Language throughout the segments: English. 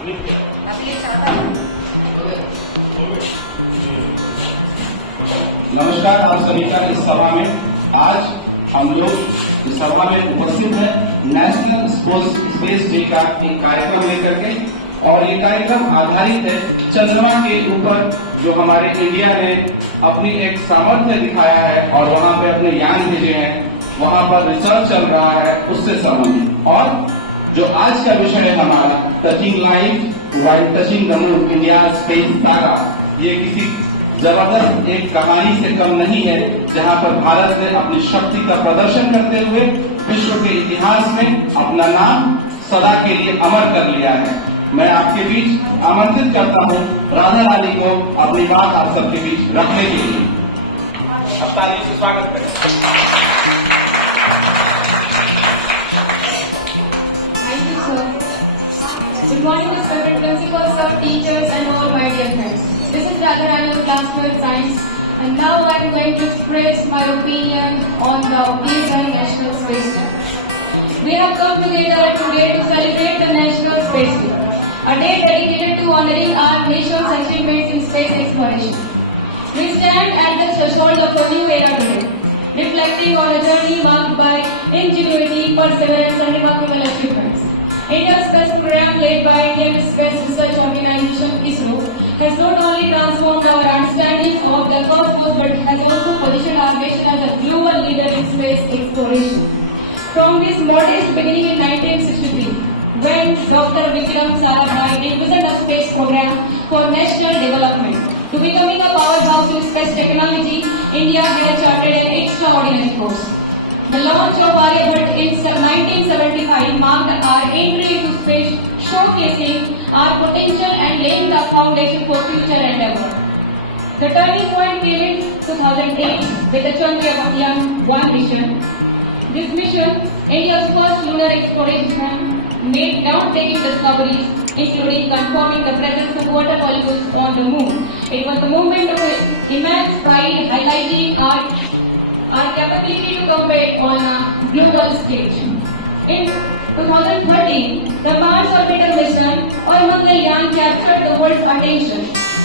नमस्कार आप सभी का इस सभा में। आज हम लोग इस सभा में उपस्थित है नेशनल स्पेस डे का एक कार्यक्रम लेकर के, और ये कार्यक्रम आधारित है चंद्रमा के ऊपर जो हमारे इंडिया ने अपनी एक सामर्थ्य दिखाया है और वहां पे अपने यान भेजे हैं, वहां पर रिसर्च चल रहा है उससे संबंधित। और जो आज का विषय है हमारा touching life while touching the moon India space saga, ये किसी जबरदस्त एक कहानी से कम नहीं है, जहां पर भारत ने अपनी शक्ति का प्रदर्शन करते हुए विश्व के इतिहास में अपना नाम सदा के लिए अमर कर लिया है। मैं आपके बीच आमंत्रित करता हूं राधा रानी को अपनी बात आप सबके बीच रखने के लिए। अब ताली से स्वागत करें। Thank you, sir. Good morning, respected principal, sir, teachers, and all my dear friends. This is Radharani of class 12 science, and now I am going to express my opinion on the occasion National Space Day. We have come together today to celebrate the National Space Day, a day dedicated to honoring our nation's achievements in space exploration. We stand at the threshold of a new era today, reflecting on a journey marked by ingenuity, perseverance, and remarkable achievements. India's space program, led by Indian Space Research Organization (ISRO), has not only transformed our understanding of the cosmos but has also positioned our nation as a global leader in space exploration. From this modest beginning in 1963, when Dr. Vikram Sarabhai envisioned a space program for national development, to becoming a powerhouse in space technology, India had charted an extraordinary course. The launch of Aryabhat in 1975 marked our entry into space, showcasing our potential and laying the foundation for future endeavor. The turning point came in 2008 with the Chandrayaan-1 mission. This mission, India's first lunar exploration, made groundbreaking discoveries, including confirming the presence of water molecules on the moon. It was a moment of immense pride, highlighting our capability to compete on a global stage. In 2013, the Mars Orbiter mission, or Mangalyaan, captured the world's attention.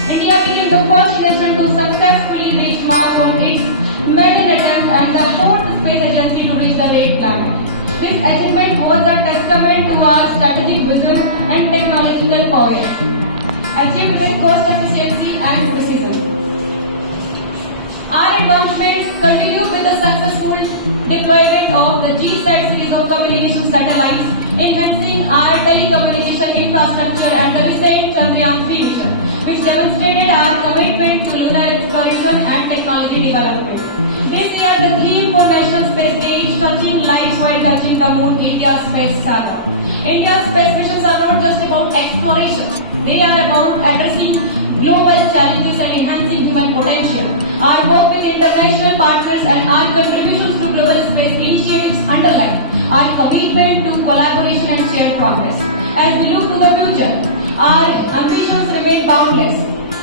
India became the first nation to successfully reach Mars on its maiden attempt and the fourth space agency to reach the red planet. This achievement was a testament to our strategic vision and technological prowess, achieved with cost efficiency and precision. Our advancements continue with the successful deployment of the GSAT series of communication satellites, enhancing our telecommunication infrastructure, and the recent Chandrayaan-3 mission, which demonstrated our commitment to lunar exploration and technology development. This year, the theme for National Space Day is touching lives while touching the moon, India's space saga. India's space missions are not just about exploration. They are about addressing global challenges and enhancing human potential. Our work with international partners and our contributions to global space initiatives underline our commitment to collaboration and shared progress. As we look to the future, our ambitions remain boundless.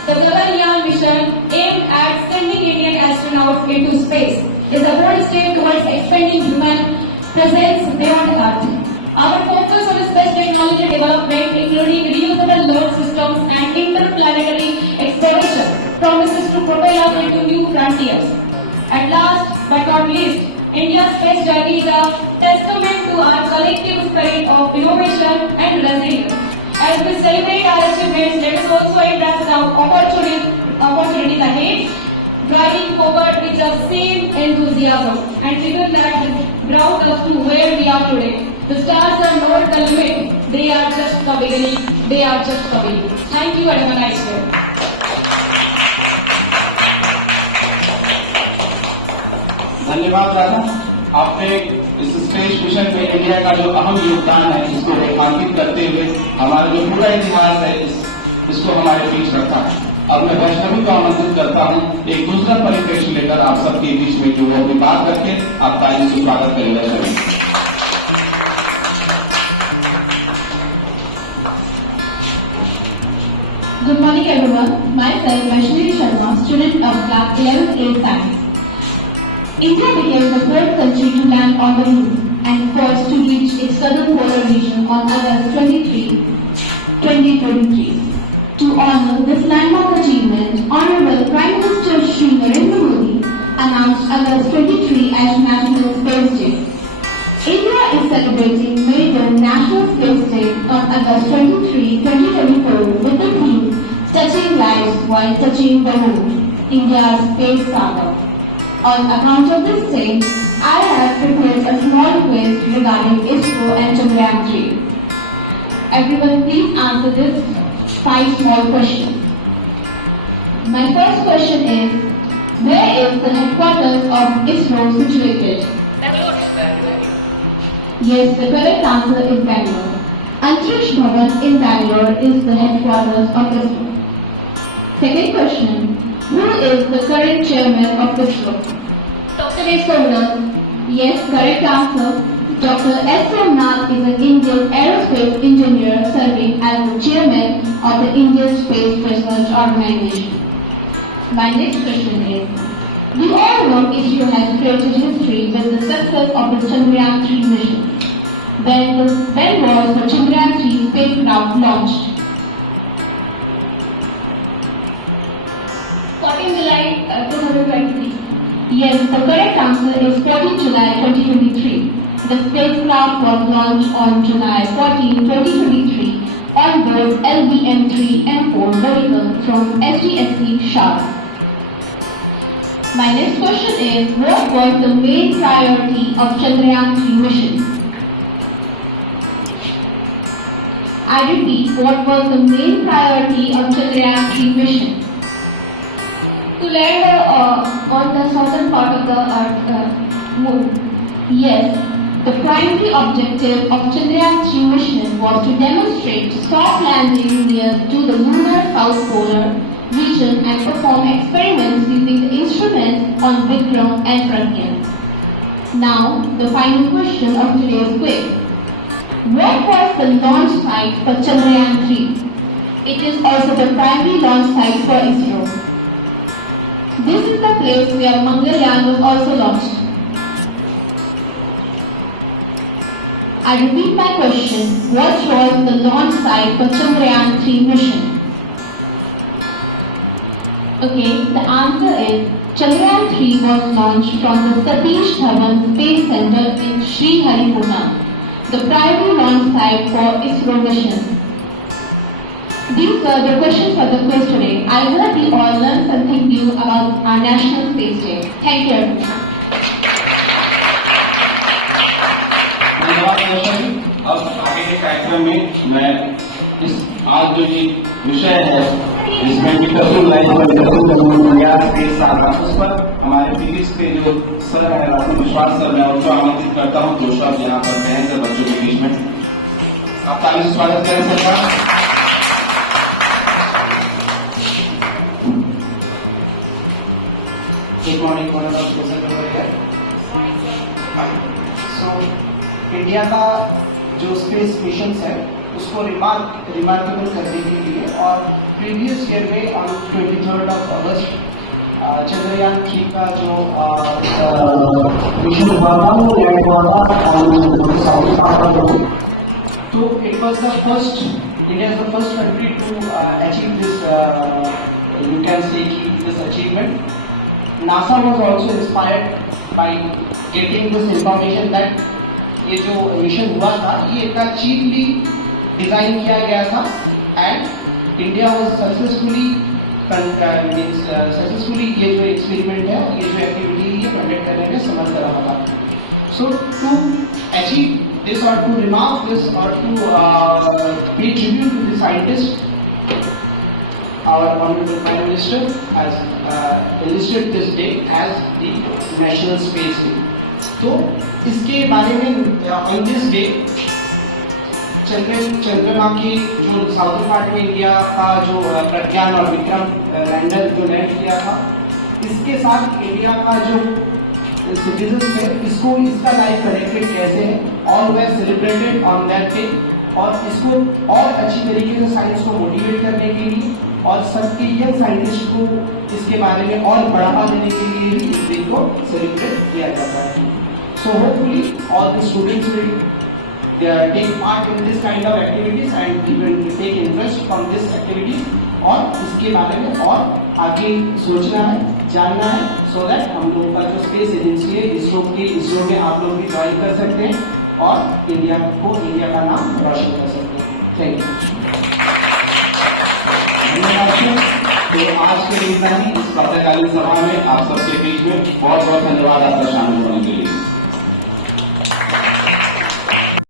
The Gaganyaan mission, aimed at sending Indian astronauts into space, is a bold step towards expanding human presence beyond Earth. Our focus on space technology development, including reusable launch systems and interplanetary exploration, promises to propel us into new frontiers. At last but not least, India's space journey is a testament to our collective spirit of innovation and resilience. As we celebrate our achievements, let us also embrace the opportunities ahead, driving forward with the same enthusiasm and figure that brought us to where we are today. The stars are not the limit, they are just the beginning, they are just the beginning. Thank you and have a nice day. धन्यवाद राधा, आपने इस space mission में India का जो अहम योगदान है इसको रेखांकित करते हुए हमारा जो पूरा इतिहास है इसको हमारे बीच रखा है। अब मैं वैष्णवी को आमंत्रित करता हूं एक दूसरा परिप्रेक्ष्य लेकर आप सबके बीच में जो वो अपनी बात करके आप ताली से स्वागत करें Vaishnavi. Good morning everyone. Myself Vaishnavi Sharma, student of class 11th A Science. India became the fourth country to land on the moon and first to reach its southern polar region on August 23, 20 2023. To honor this landmark achievement, Honorable Prime Minister Shri Narendra Modi announced August 23 as National Space Day. India is celebrating maiden National Space Day on August 23, 2024 with the theme Touching Lives While Touching the Moon, India's Space Saga. On account of this day, I have prepared a small quiz regarding ISRO and Chandrayaan 3. Everyone please answer this 5 small questions. My first question is, where is the headquarters of ISRO situated? Yes, the correct answer is Bangalore. Antariksha Bhavan in Bangalore is the headquarters of ISRO. Second question, who is the current chairman of ISRO? Dr. S. Somnath. Yes, correct answer. Dr. S. Somnath is an Indian aerospace engineer serving as the chairman of the Indian Space Research Organization. My next question is, we all know ISRO has created history with the success of the Chandrayaan 3 mission. When was the Chandrayaan 3 spacecraft launched? 14 July 2023. Yes, the correct answer is 14 July 2023. The spacecraft was launched on July 14, 2023 on board LBM-3 M4 vehicle from SDSC Sharp. My next question is, what was the main priority of Chandrayaan 3 mission? I repeat, what was the main priority of Chandrayaan 3 mission? To land on the southern part of the moon. Yes, the primary objective of Chandrayaan 3 mission was to demonstrate soft landing near to the lunar south polar region and perform experiments using the instruments on Vikram and Pragyan. Now, the final question of today's quiz. What was the launch site for Chandrayaan 3? It is also the primary launch site for ISRO. This is the place where Mangalyaan was also launched. I repeat my question. What was the launch site for Chandrayaan 3 mission? Okay, the answer is Chandrayaan 3 was launched from the Satish Dhawan Space Center in Sriharipura, the primary launch site for ISRO mission. These were the questions for the quiz today. I hope you all learned something new about our National Space Day. Thank you everyone. धन्यवाद दर्शक। अब आगे के कार्यक्रम में मैं इस आज जो ये विषय है इसमें टचिंग लाइफ पर स्पेस सागा उस पर हमारे फिजिक्स के जो सर है राहुल विश्वास सर, मैं उनको आमंत्रित करता हूँ जो शब्द यहाँ पर कहें सर बच्चों के बीच में। आप ताली से स्वागत करें सर का। Good morning, one of our present over here. So, India का जो स्पेस मिशन है उसको रिमार्केबल करने के लिए और प्रीवियस ईयर में on 23rd of August Chandrayaan 3 का जो मिशन हुआ था वो लैंड हुआ था साउथ अफ्रीका। तो it was the first, India is the first country to achieve this, you can say this achievement. NASA was also inspired by getting this information that ये जो मिशन हुआ था ये इतना चीपली डिजाइन किया गया था एंड इंडिया वाज सक्सेसफुली ये जो एक्सपेरिमेंट है ये जो एक्टिविटी है कंडक्ट करने में समर्थ रहा था। सो टू अचीव दिस और टू रिमार्क दिस और to pay tribute to the scientist, our Honorable Prime Minister has enlisted this day as the National Space Day. तो इसके बारे में on this day चंद्रमा की जो साउथर्न पार्ट में इंडिया का जो प्रज्ञान और विक्रम लैंडर जो लैंड किया था, इसके साथ इंडिया का जो सिटीजन है इसको इसका लाइफ कनेक्टेड कैसे है, all way celebrated on that day और इसको और अच्छी तरीके से साइंस को मोटिवेट करने के लिए और सबके यंग साइंटिस्ट को इसके बारे में और बढ़ावा देने के लिए इस दिन को सेलिब्रेट किया जाता है। So hopefully all the students will take part in this kind of activities and even take interest from this activities और इसके बारे में और आगे सोचना है, जानना है, so that हम लोगों का जो स्पेस एजेंसी है इसरो में आप लोग भी ज्वाइन कर सकते हैं और इंडिया का नाम रोशन कर सकते हैं। Thank you. धन्यवाद। तो आज के लिए इतना ही। इस प्रातःकालीन सभा में आप सबके बीच में बहुत बहुत धन्यवाद आपका शामिल होने के लिए।